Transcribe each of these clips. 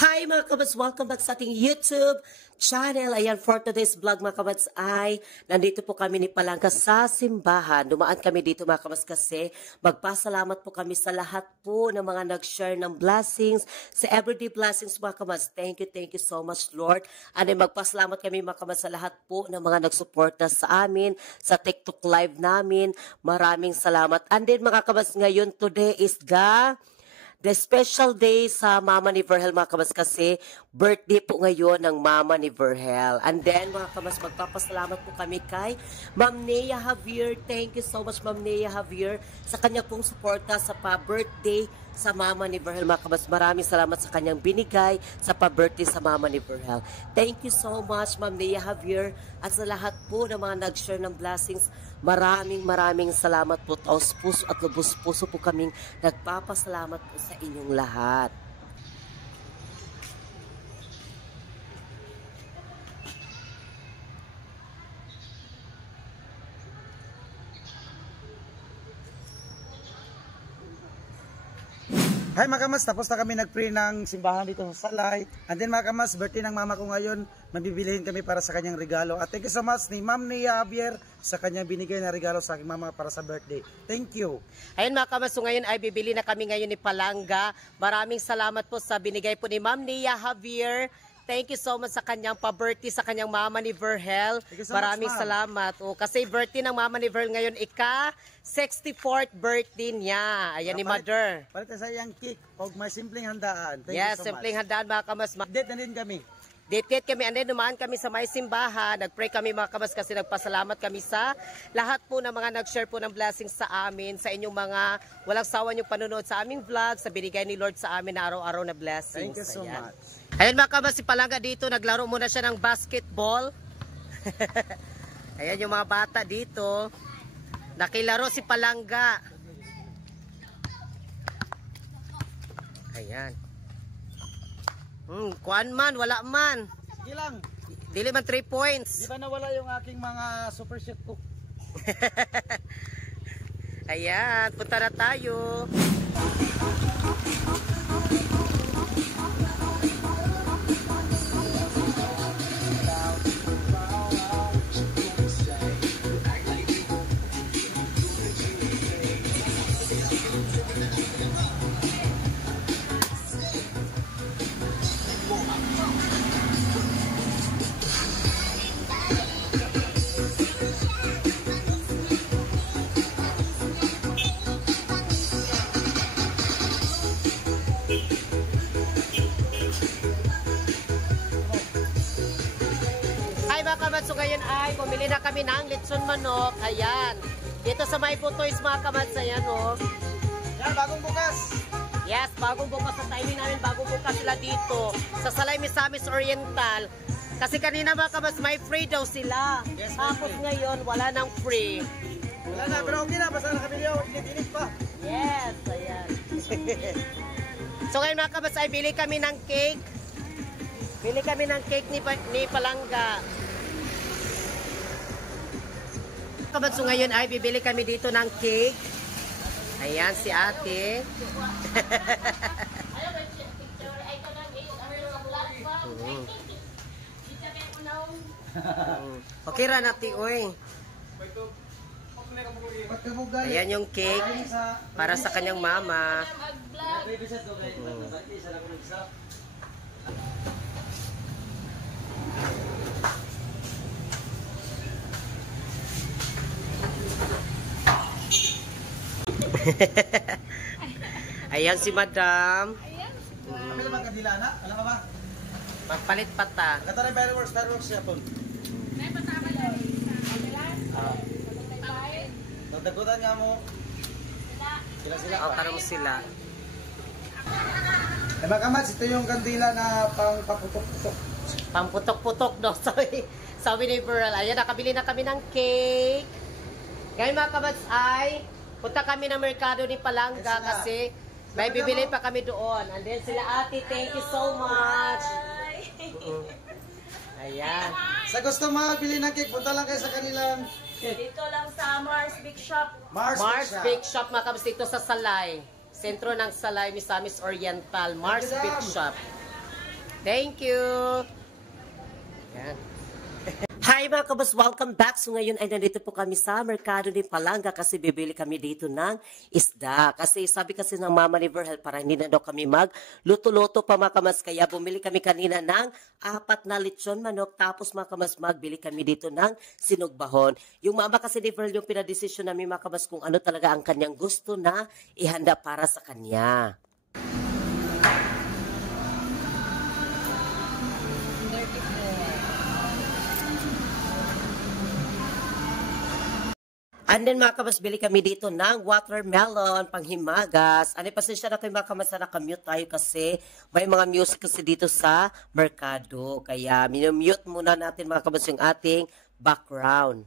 Hi mga kabats! Welcome back sa ating YouTube channel. Ayan, for today's vlog mga kabats ay nandito po kami ni Palangga sa simbahan. Dumaan kami dito mga kabats kasi magpasalamat po kami sa lahat po ng mga nag-share ng blessings, sa everyday blessings mga kabats. Thank you so much Lord. And magpasalamat kami mga kabats sa lahat po ng mga nagsuporta sa amin, sa TikTok live namin. Maraming salamat. And then mga kabats, ngayon today is the special day sa mama ni Verhel mga kabas kasi birthday po ngayon ng mama ni Verhel. And then mga kabas, magpapasalamat po kami kay Ma'am Nea Javier. Thank you so much Ma'am Nea Javier sa kanya pong suporta sa pa-birthday sa mama ni Verhel mga kabas. Maraming salamat sa kanyang binigay sa pa-birthday sa mama ni Verhel. Thank you so much Ma'am Nea Javier at sa lahat po ng mga nag-share ng blessings. Maraming salamat po. Taos puso at lubos puso po kaming nagpapasalamat po sa inyong lahat. Hi mga kamas, tapos na kami nag-pray ng simbahan dito sa Salay. And then mga kamas, birthday ng mama ko ngayon, mabibilihin kami para sa kanyang regalo. At thank you so much ni Ma'am Nea Javier sa kanyang binigay na regalo sa aking mama para sa birthday. Thank you. Ayun mga kamas, so ngayon ay bibili na kami ngayon ni Palangga. Maraming salamat po sa binigay po ni Ma'am Nea Javier. Thank you so much sa kanyang pa-birthday sa kanyang mama ni Verhel. So maraming salamat. O, kasi birthday ng mama ni Verhel ngayon, 64th birthday niya. Ayan ni Mother. Palit sa iyang cake o may simpleng handaan. Thank you so simpleng much. handaan mga kamas. Date na din kami. Date kami, and then dumaan kami sa may simbahan, nag-pray kami mga kabas kasi nagpasalamat kami sa lahat po ng mga nag-share po ng blessings sa amin, sa inyong mga walang sawa niyong panonood sa aming vlog, sa binigay ni Lord sa amin na araw-araw na blessings. Thank you so much. Ayun mga kabas, si Palangga dito, naglaro muna siya ng basketball. Ayan yung mga bata dito. Nakilaro si Palangga. Ayan. Kuan man, wala man. Sige lang. Dili man 3 points. Di ba nawala yung aking mga super shoot ko? Ayan, punta na tayo. So ngayon ay pumili na kami ng litson manok. Ayan. Dito sa may Putoys mga kamats. Ayan o. Yan, bagong bukas. Yes, bagong bukas sa timing namin. Bagong bukas sila dito. Sa Salay Misamis Oriental. Kasi kanina mga kamats may free daw sila. Yes, tapos ngayon wala nang free. Wala na, pero okay na. Basta nakabili ako. Init-init pa. Yes, ayan. So ngayon mga kamats ay bili kami ng cake. Bili kami ng cake ni Palangga. So ngayon ay bibili kami dito ng cake. Ayan si ate. Okay ra nati oy. Ayan yung cake para sa kanyang mama. Ayan si Madam. Kami naman kadila na. Alam ka ba? Magpalit pa ta. Kataray fireworks siya po. Nagdagutan nga mo. Sila. O, tara mo sila. Eh mga kamats, ito yung kandila na pang paputok-putok. Pamputok-putok daw. Sabi ni Verhel. Ayan, nakabili na kami ng cake. Ngayon mga kabats ay punta kami ng merkado ni Palangga kasi may bibili pa kami doon. And then sila ate, thank you so much. Ayan. Sa gusto mabili ng cake, punta lang kayo sa kanilang Dito lang sa Mars Big Shop. Mars Big Shop mga kabs dito sa Salay. Sentro ng Salay, Misamis Oriental. Mars Big Shop. Thank you. Yan. Hi mga kabas, welcome back. So ngayon ay nandito po kami sa Merkado ni Palanga kasi bibili kami dito ng isda. Kasi sabi kasi ng mama ni Verhel para hindi na daw kami mag-luto-luto pa mga kamas. Kaya bumili kami kanina ng 4 na lechon manok. Tapos mga kamas, magbili kami dito ng sinugbahon. Yung mama kasi ni Verhel yung pinadesisyon namin mga kamas kung ano talaga ang kanyang gusto na ihanda para sa kanya. And then mga kamas, bili kami dito ng watermelon, panghimagas. Ano, pasensya na kayo mga kamas na nakamute tayo kasi may mga music kasi dito sa merkado. Kaya minumute muna natin mga kamas yung ating background.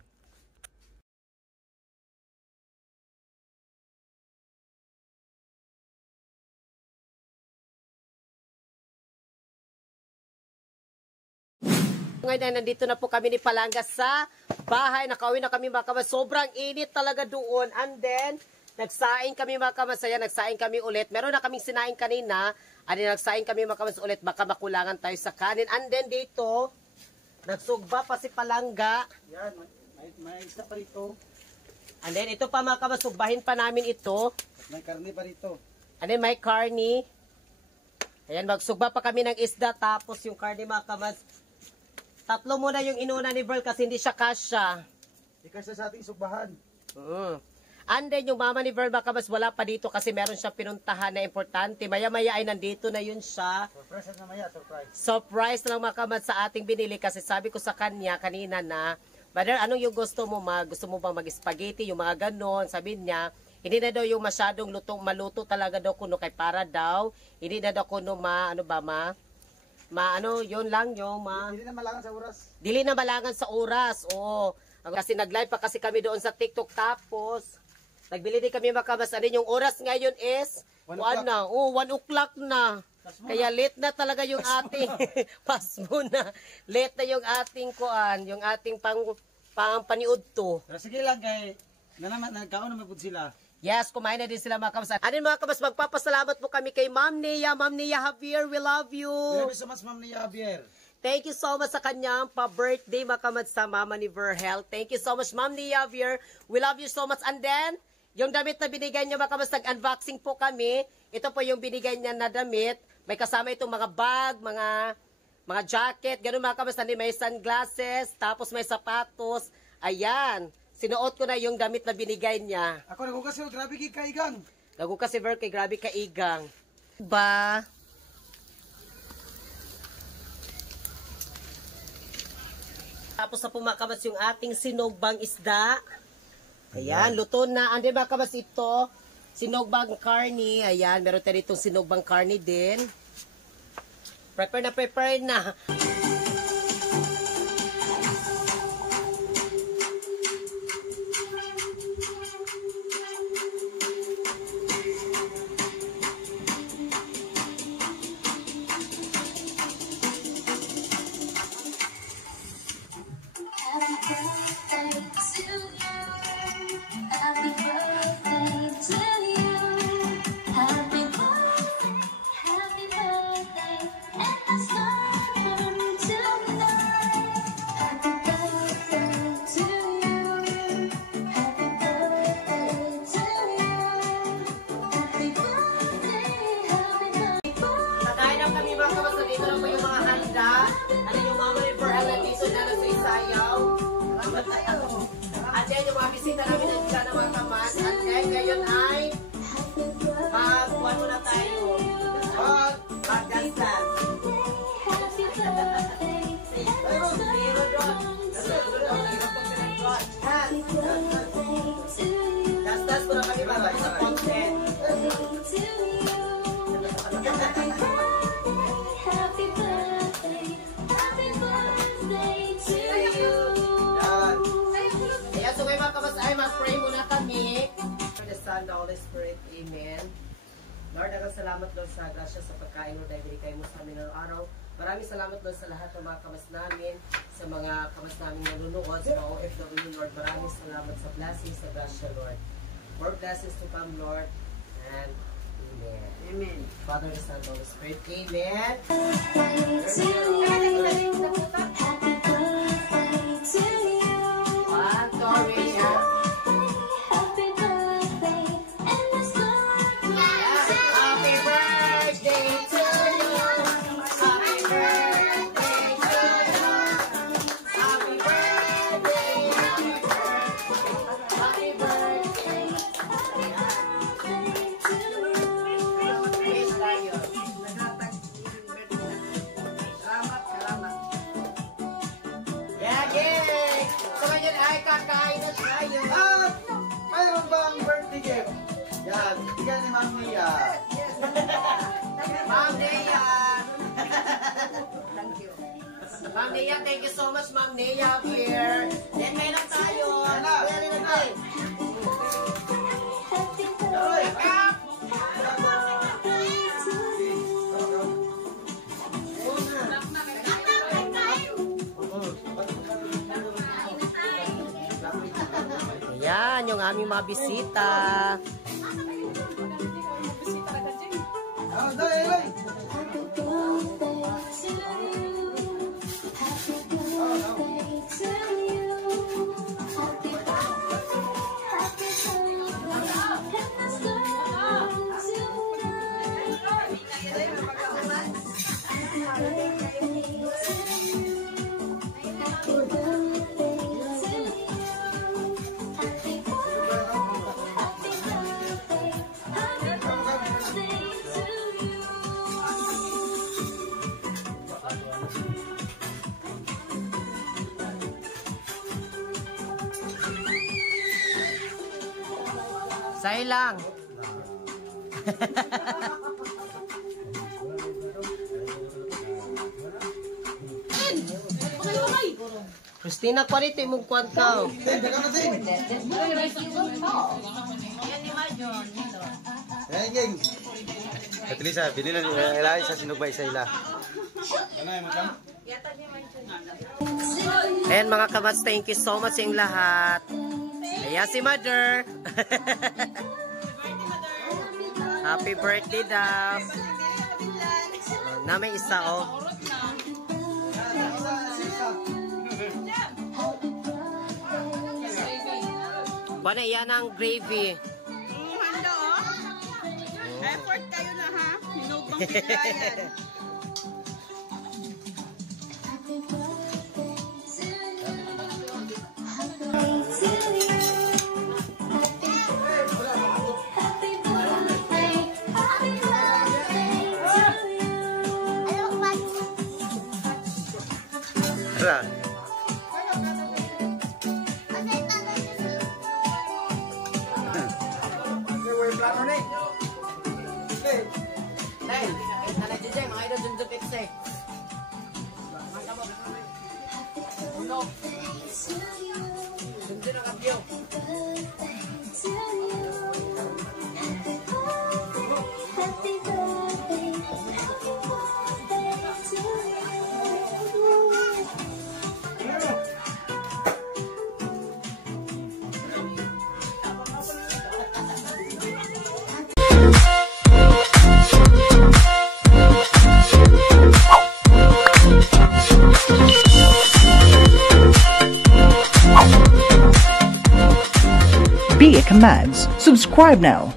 Ngayon, nandito na po kami ni Palanga sa bahay. Nakauwi na kami mga kamas. Sobrang init talaga doon. And then, nagsaing kami mga kamas. Ayan, nagsaing kami ulit. Meron na kaming sinaing kanina. And then, nagsaing kami mga kamas ulit. Baka makulangan tayo sa kanin. And then, dito, nagsugba pa si Palanga. Yan, may isda pa rito. And then, ito pa mga kamas. Sugbahin pa namin ito. At may karne pa rito. And then, may karne. Ayan, magsugba pa kami ng isda. Tapos, yung karne mga kamas. Tatlo muna yung inuna ni Verl kasi hindi siya kasya. Ikasya sa ating sugbahan. And then yung mama ni Verl Macabas wala pa dito kasi meron siyang pinuntahan na importante. Maya-maya ay nandito na yun siya. Surprise na maya, surprise. Surprise na lang Macabas sa ating binili kasi sabi ko sa kanya kanina na, Mother, anong yung gusto mo ma? Gusto mo bang mag-spaghetti? Yung mga ganon. Sabi niya, hindi na daw yung masyadong maluto talaga daw kuno kay para daw. Hindi na daw kuno yun lang yung Dili na malangan sa oras. Dili na malangan sa oras, oo. Kasi nag-live pa kasi kami doon sa TikTok tapos nagbili din kami makabas. Ano yung oras ngayon is 1 o'clock na. Kaya late na talaga yung ating pasmo na. Late na yung ating yung ating paniud to. Pero sige lang kay nagkaon na mapud sila. Yes, kumain na din sila mga kabas. Ano mga kabas, magpapasalamat po kami kay Ma'am Nia. Ma'am Nia Javier, we love you. We love you so much, Ma'am Nia Javier. Thank you so much sa kanyang pa-birthday mga kabas sa mama ni Verhel. Thank you so much, Ma'am Nia Javier. We love you so much. And then, yung damit na binigay niya mga kabas, nag-unboxing po kami. Ito po yung binigay niya na damit. May kasama itong mga bag, mga jacket, ganun mga kabas. May sunglasses, tapos may sapatos. Ayan. Sinuot ko na yung damit na binigay niya. Ako nagugas yung grabe kay kaigang. Nagugas si Ver kay grabe kaigang. Ba? Tapos na pumakamas yung ating sinugbang isda. Ayan, luto na. Andi ba kamas ito? Sinugbang karni. Ayan, meron tayo itong sinugbang karni din. Prepare na. At yan yung mga bisita namin na dyan ng mga kamas. At ngayon ay mag-buwan muna tayo. Mag-gastas. Gastas ko na kami para sa content. So ngayon mga kabas ay mag-pray muna kami. For the Son, the Holy Spirit, Amen. Lord, salamat Lord sa grasya sa pagkain mo dahil binigay mo sa amin ng araw. Maraming salamat Lord sa lahat ng mga kamas namin, sa mga kamas namin nanunood, sa mga OFW Lord. Maraming salamat sa blessings, sa grasya Lord. More blessings to come Lord. And Amen. Amen. Father, the Son, the Holy Spirit, Amen. Ma'am Nia, thank you so much, Ma'am Nia. Here. Then, may lang tayo. Very good. Ayan, yung aming mga bisita. Say lang. Christina, kwarito mong kwan ka. Katilisa, binilan ilay sa sinugbay sa ila. Ayan mga kabats, thank you so much sa inyong lahat. Ayan si Mother. Happy birthday daw. Namin isa oh. Bana yan ang gravy. Handa oh. Effort kayo na ha. Minubang biglayan. Tara. Be a Commands. Subscribe now.